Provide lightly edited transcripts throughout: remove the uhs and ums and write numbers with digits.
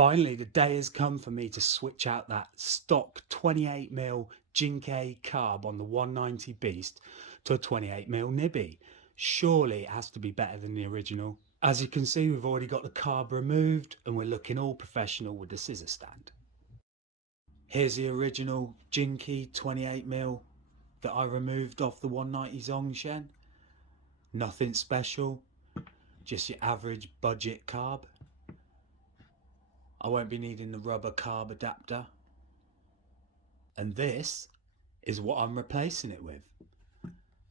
Finally, the day has come for me to switch out that stock 28mm Jinkei carb on the 190 Beast to a 28mm Nibbi. Surely it has to be better than the original. As you can see, we've already got the carb removed and we're looking all professional with the scissor stand. Here's the original Jinkei 28mm that I removed off the 190 Zongshen. Nothing special, just your average budget carb. I won't be needing the rubber carb adapter. And this is what I'm replacing it with.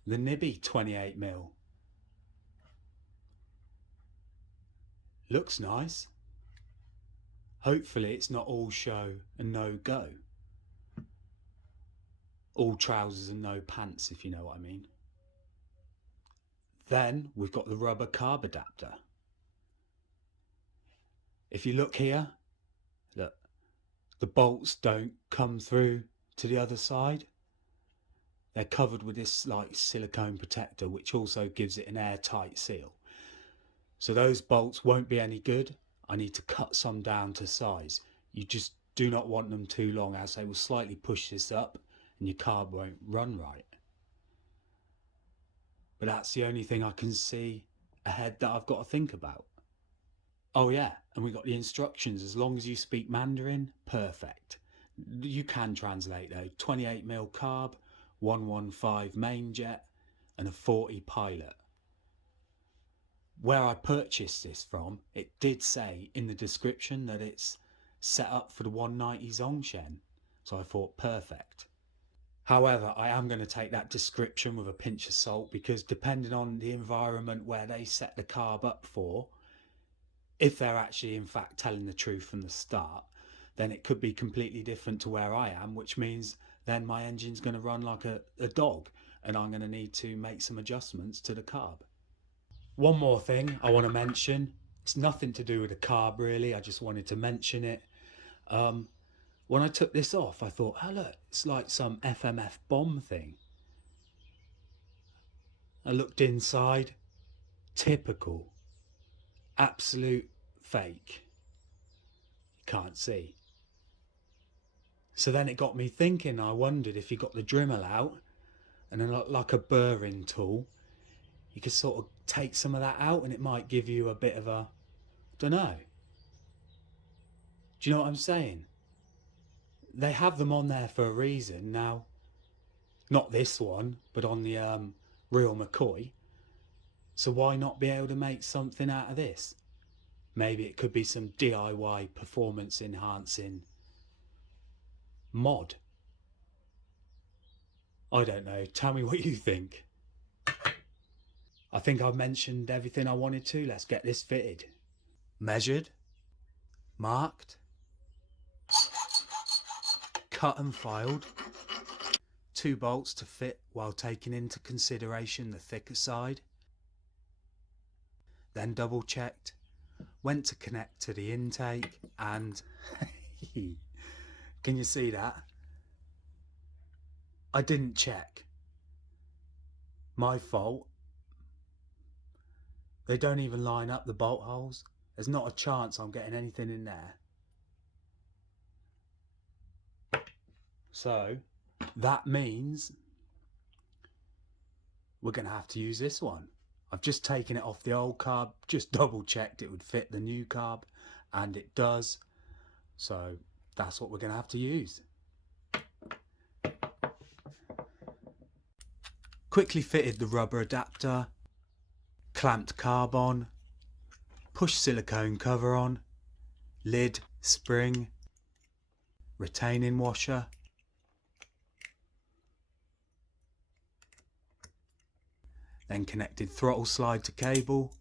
The Nibbi 28mm. Looks nice. Hopefully it's not all show and no go. All trousers and no pants, if you know what I mean. Then we've got the rubber carb adapter. If you look here, look, the bolts don't come through to the other side. They're covered with this like silicone protector, which also gives it an airtight seal. So those bolts won't be any good. I need to cut some down to size. You just do not want them too long, as they will slightly push this up and your carb won't run right. But that's the only thing I can see ahead that I've got to think about. Oh yeah, and we got the instructions. As long as you speak Mandarin, perfect. You can translate though. 28mm carb, 115 main jet and a 40 pilot. Where I purchased this from, it did say in the description that it's set up for the 190 Zongshen, so I thought perfect. However, I am going to take that description with a pinch of salt, because depending on the environment where they set the carb up for, if they're actually in fact telling the truth from the start, then it could be completely different to where I am, which means then my engine's going to run like a dog and I'm going to need to make some adjustments to the carb. One more thing I want to mention. It's nothing to do with the carb really, I just wanted to mention it. When I took this off, I thought, oh look, it's like some FMF bomb thing. I looked inside, typical, absolute fake. You can't see. So then it got me thinking. I wondered if you got the Dremel out and then like a burring tool, you could sort of take some of that out and it might give you a bit of a, dunno. Do you know what I'm saying? They have them on there for a reason. Now, not this one, but on the real McCoy. So why not be able to make something out of this? Maybe it could be some DIY performance enhancing mod. I don't know. Tell me what you think. I think I've mentioned everything I wanted to. Let's get this fitted. Measured, marked, cut and filed. 2 bolts to fit while taking into consideration the thicker side. Then double checked, went to connect to the intake and can you see that? I didn't check. My fault. They don't even line up, the bolt holes. There's not a chance I'm getting anything in there. So that means we're going to have to use this one. I've just taken it off the old carb, just double checked it would fit the new carb, and it does. So that's what we're going to have to use. Quickly fitted the rubber adapter, clamped carb on, pushed silicone cover on, lid, spring, retaining washer, then connected throttle slide to cable,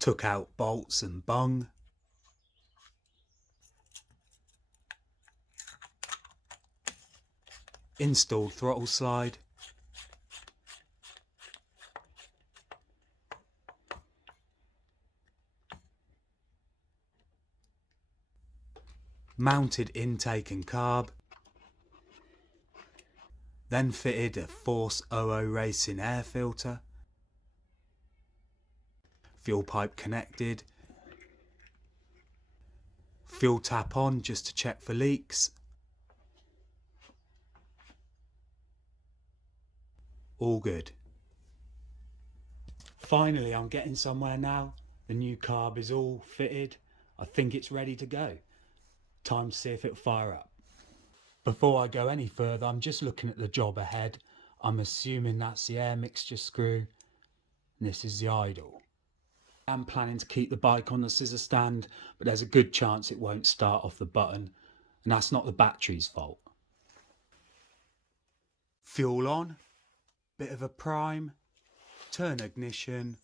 took out bolts and bung, installed throttle slide, mounted intake and carb, then fitted a Force 00 Racing air filter, fuel pipe connected, fuel tap on just to check for leaks. All good. Finally, I'm getting somewhere now. The new carb is all fitted. I think it's ready to go. Time to see if it'll fire up. Before I go any further, I'm just looking at the job ahead. I'm assuming that's the air mixture screw. And this is the idle. I'm planning to keep the bike on the scissor stand, but there's a good chance it won't start off the button, and that's not the battery's fault. Fuel on, bit of a prime, turn ignition,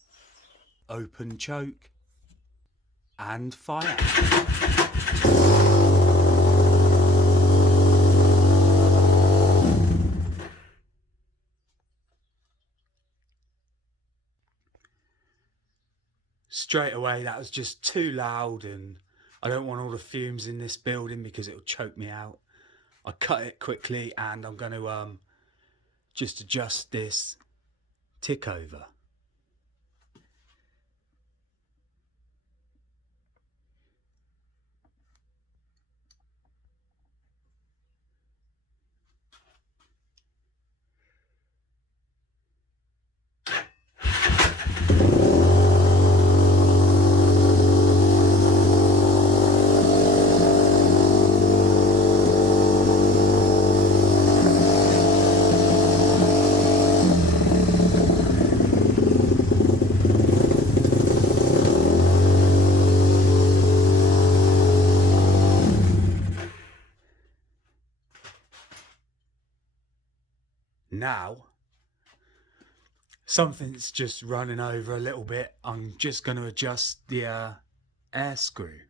open choke, and fire. Straight away, that was just too loud, and I don't want all the fumes in this building because it'll choke me out. I cut it quickly, and I'm going to just adjust this tick over. Now, something's just running over a little bit. I'm just going to adjust the air screw.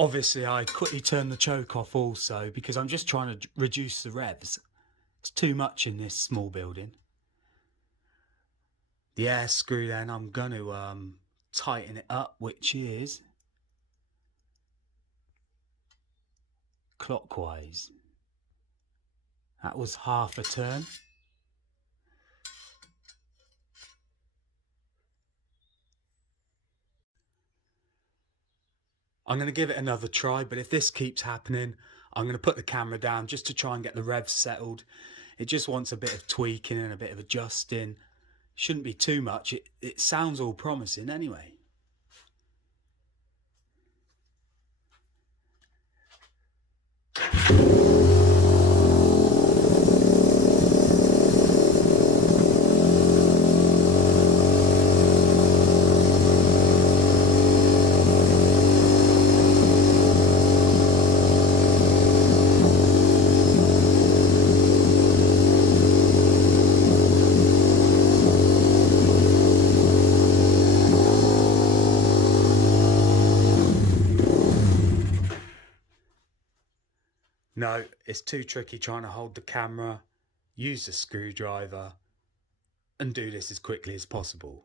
Obviously, I quickly turned the choke off also because I'm just trying to reduce the revs. It's too much in this small building. The air screw then, I'm going to tighten it up, which is clockwise. That was half a turn. I'm going to give it another try, but if this keeps happening, I'm going to put the camera down just to try and get the revs settled. It just wants a bit of tweaking and a bit of adjusting. Shouldn't be too much. It sounds all promising anyway. No, it's too tricky trying to hold the camera, use the screwdriver, and do this as quickly as possible.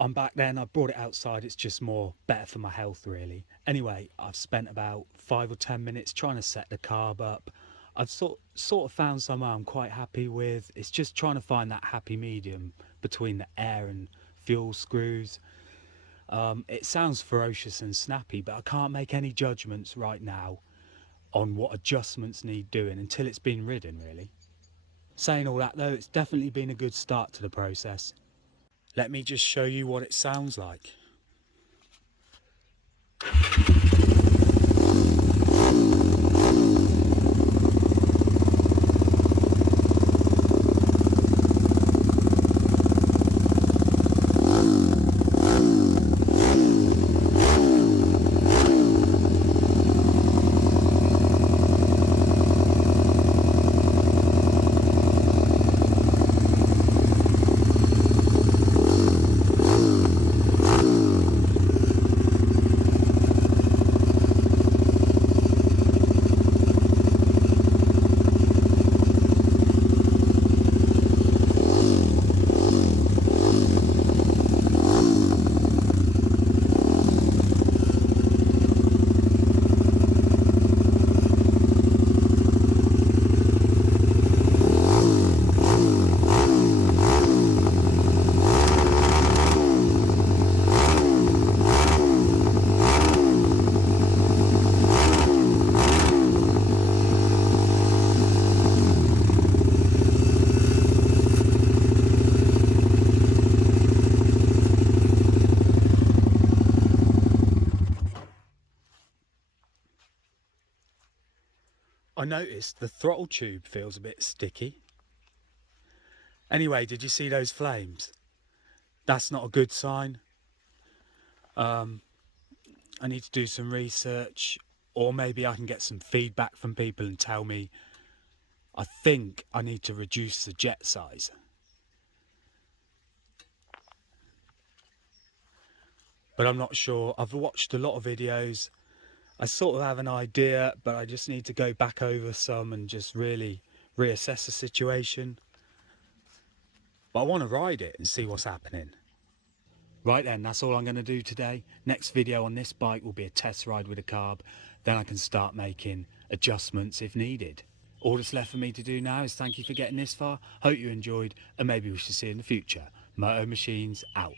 I'm back then, I brought it outside, it's just better for my health really. Anyway, I've spent about 5 or 10 minutes trying to set the carb up. I've sort of found somewhere I'm quite happy with. It's just trying to find that happy medium between the air and fuel screws. It sounds ferocious and snappy, but I can't make any judgments right now on what adjustments need doing until it's been ridden really. Saying all that though, it's definitely been a good start to the process. Let me just show you what it sounds like. I noticed the throttle tube feels a bit sticky. Anyway, did you see those flames? That's not a good sign. I need to do some research, or maybe I can get some feedback from people and tell me. I think I need to reduce the jet size. But I'm not sure. I've watched a lot of videos. I sort of have an idea, but I just need to go back over some and just really reassess the situation. But I want to ride it and see what's happening. Right then, that's all I'm going to do today. Next video on this bike will be a test ride with a carb. Then I can start making adjustments if needed. All that's left for me to do now is thank you for getting this far. Hope you enjoyed, and maybe we should see you in the future. MOTO Machines out.